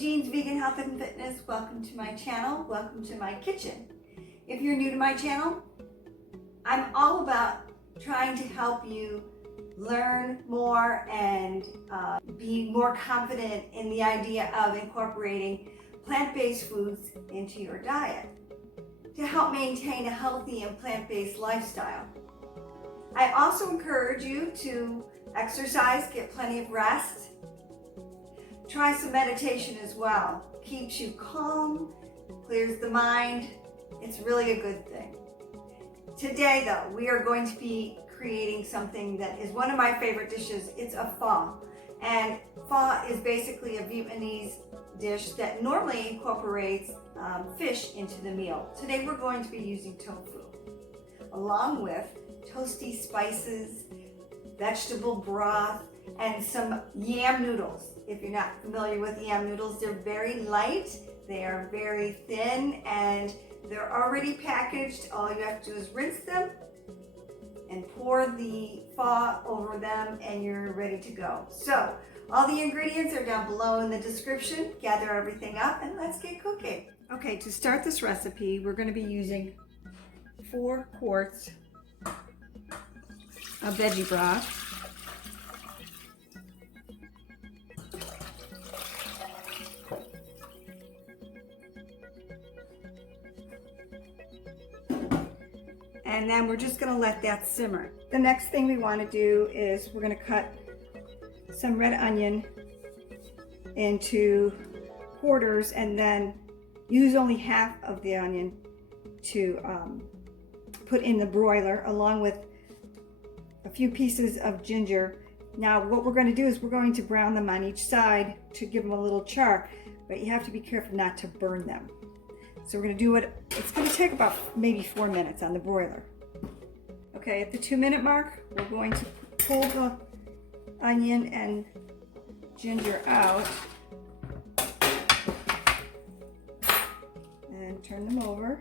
Jean's Vegan Health and Fitness. Welcome to my channel. Welcome to my kitchen. If you're new to my channel, I'm all about trying to help you learn more and be more confident in the idea of incorporating plant-based foods into your diet to help maintain a healthy and plant-based lifestyle. I also encourage you to exercise, get plenty of rest. Try some meditation as well. Keeps you calm, clears the mind. It's really a good thing. Today though, we are going to be creating something that is one of my favorite dishes. It's a pho. And pho is basically a Vietnamese dish that normally incorporates fish into the meal. Today we're going to be using tofu, along with toasty spices, vegetable broth, and some yam noodles. If you're not familiar with yam noodles, they're very light, they are very thin, and they're already packaged. All you have to do is rinse them and pour the pho over them, and you're ready to go. So, all the ingredients are down below in the description. Gather everything up and let's get cooking. Okay, to start this recipe, we're going to be using 4 quarts of veggie broth. And then we're just going to let that simmer. The next thing we want to do is we're going to cut some red onion into quarters and then use only half of the onion to put in the broiler, along with a few pieces of ginger. Now what we're going to do is we're going to brown them on each side to give them a little char, but you have to be careful not to burn them. So we're going to do it, it's going to take about maybe 4 minutes on the broiler. Okay, at the 2-minute mark, we're going to pull the onion and ginger out and turn them over.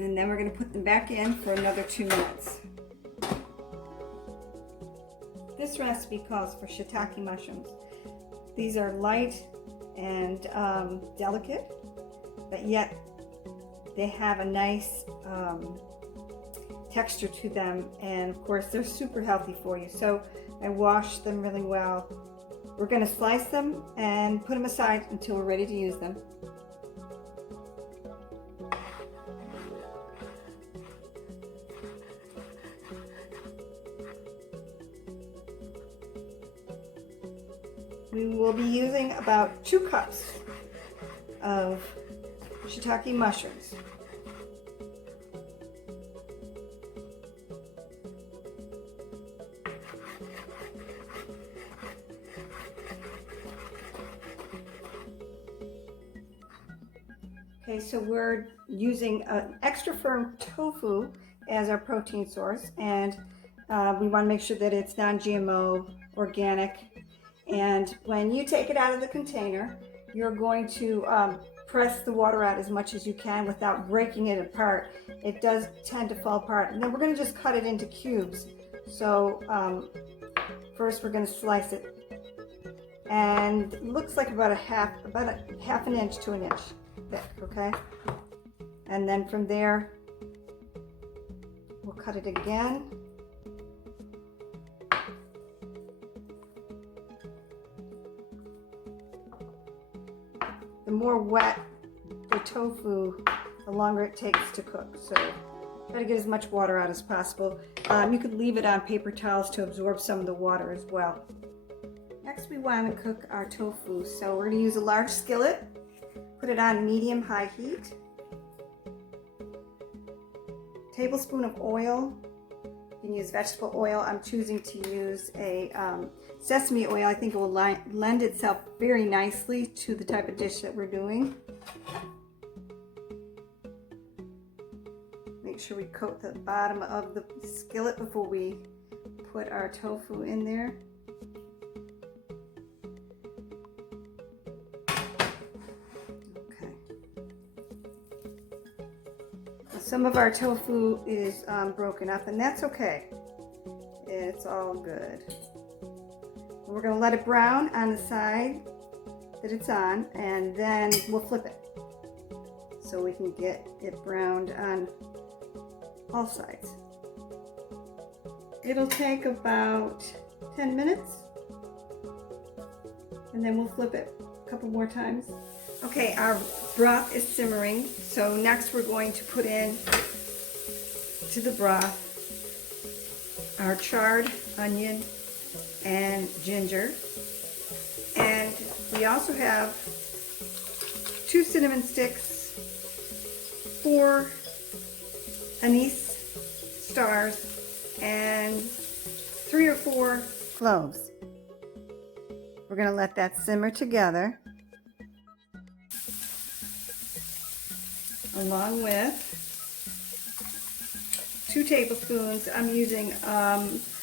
And then we're going to put them back in for another 2 minutes. This recipe calls for shiitake mushrooms. These are light and delicate, but yet they have a nice texture to them, and of course they're super healthy for you. So I washed them really well. We're going to slice them and put them aside until we're ready to use them. We will be using about 2 cups of shiitake mushrooms. Okay, so we're using an extra firm tofu as our protein source, and we want to make sure that it's non-GMO, organic. And when you take it out of the container, you're going to press the water out as much as you can without breaking it apart. It does tend to fall apart. And then we're going to just cut it into cubes. So first we're going to slice it. And it looks like about a half an inch to an inch thick, okay? And then from there, we'll cut it again. The more wet the tofu, the longer it takes to cook. So try to get as much water out as possible. You could leave it on paper towels to absorb some of the water as well. Next we want to cook our tofu. So we're going to use a large skillet, put it on medium-high heat. Tablespoon of oil. You can use vegetable oil. I'm choosing to use a sesame oil. I think it will lend itself very nicely to the type of dish that we're doing. make sure we coat the bottom of the skillet before we put our tofu in there. Okay. Some of our tofu is broken up, and that's okay. It's all good. We're going to let it brown on the side that it's on, and then we'll flip it so we can get it browned on all sides. It'll take about 10 minutes, and then we'll flip it a couple more times. Okay, our broth is simmering, so next we're going to put in to the broth our charred onion and ginger, and we also have 2 cinnamon sticks, 4 anise stars, and 3 or 4 cloves. We're going to let that simmer together, along with 2 tablespoons. I'm using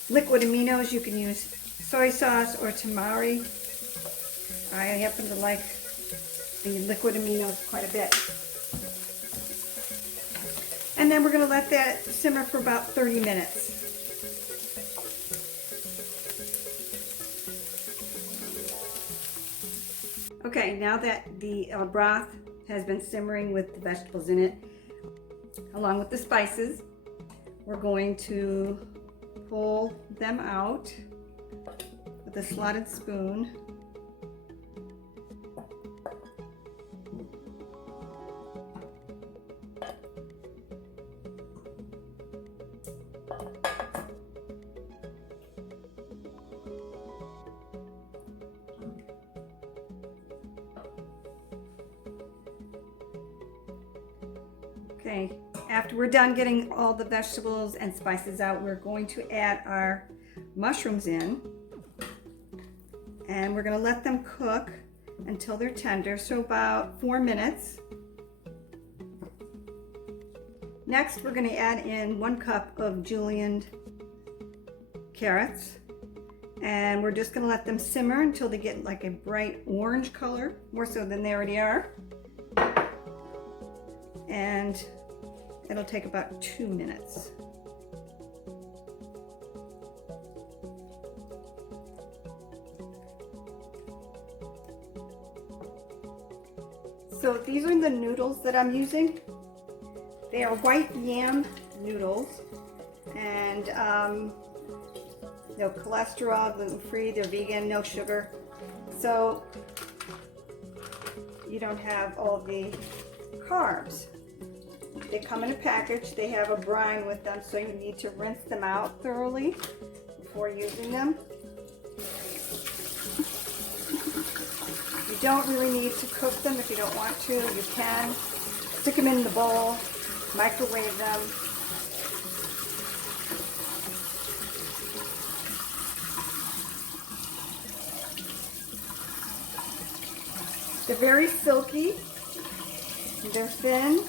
liquid aminos. You can use soy sauce or tamari. I happen to like the liquid aminos quite a bit. And then we're going to let that simmer for about 30 minutes. Okay, now that the broth has been simmering with the vegetables in it, along with the spices, we're going to pull them out with a slotted spoon. Okay, after we're done getting all the vegetables and spices out, we're going to add our mushrooms in, and we're going to let them cook until they're tender, so about 4 minutes. Next, we're going to add in 1 cup of julienned carrots, and we're just going to let them simmer until they get like a bright orange color, more so than they already are. And it'll take about 2 minutes. So these are the noodles that I'm using. They are white yam noodles, and no cholesterol, gluten-free, they're vegan, no sugar. So you don't have all the carbs. They come in a package. They have a brine with them, so you need to rinse them out thoroughly before using them. You don't really need to cook them if you don't want to. You can stick them in the bowl, microwave them. They're very silky. They're thin.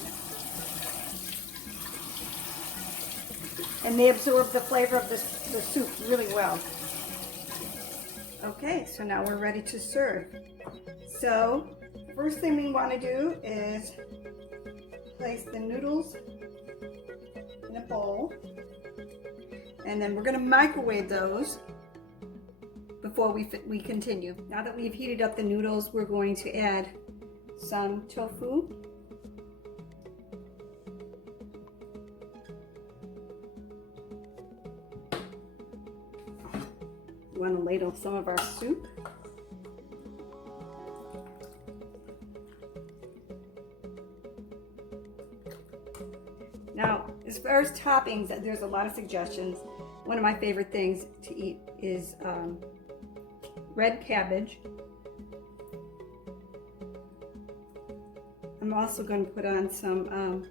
And they absorb the flavor of the soup really well. Okay, so now we're ready to serve. So, first thing we want to do is place the noodles in a bowl. And then we're going to microwave those before we continue. Now that we've heated up the noodles, we're going to add some tofu. We want to ladle some of our soup. Now, as far as toppings, there's a lot of suggestions. One of my favorite things to eat is red cabbage. I'm also going to put on some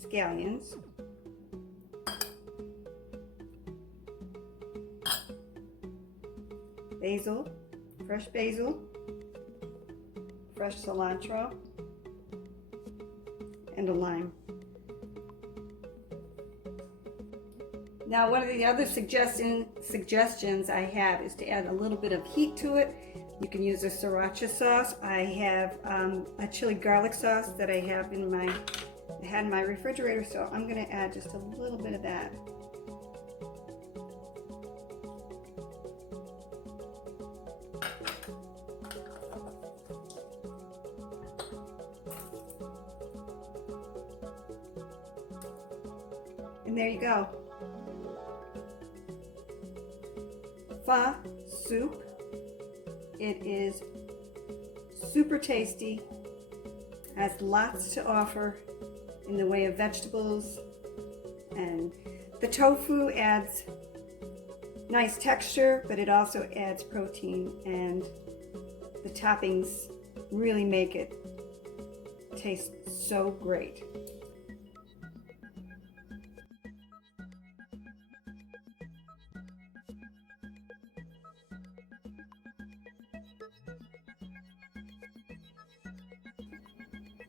scallions. Basil, fresh cilantro, and a lime. Now, one of the other suggestions I have is to add a little bit of heat to it. You can use a sriracha sauce. I have a chili garlic sauce that I had in my refrigerator, so I'm going to add just a little bit of that. And there you go. Pho soup. It is super tasty, has lots to offer in the way of vegetables, and the tofu adds nice texture, but it also adds protein, and the toppings really make it taste so great.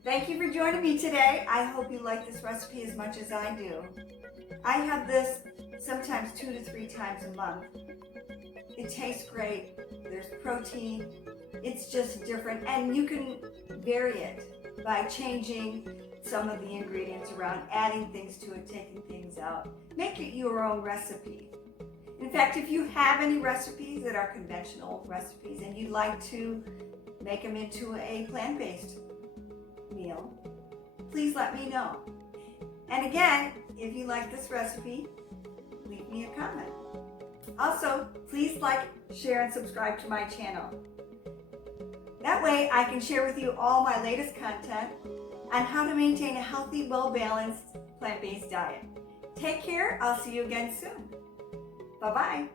Thank you for joining me today. I hope you like this recipe as much as I do. I have this sometimes 2 to 3 times a month. It tastes great. There's protein. It's just different, and you can vary it by changing some of the ingredients around, adding things to it, taking things out. Make it your own recipe. In fact, if you have any recipes that are conventional recipes and you'd like to make them into a plant-based meal, please let me know. And again, if you like this recipe, leave me a comment. Also, please like, share, and subscribe to my channel. That way I can share with you all my latest content on how to maintain a healthy, well-balanced, plant-based diet. Take care. I'll see you again soon. Bye-bye.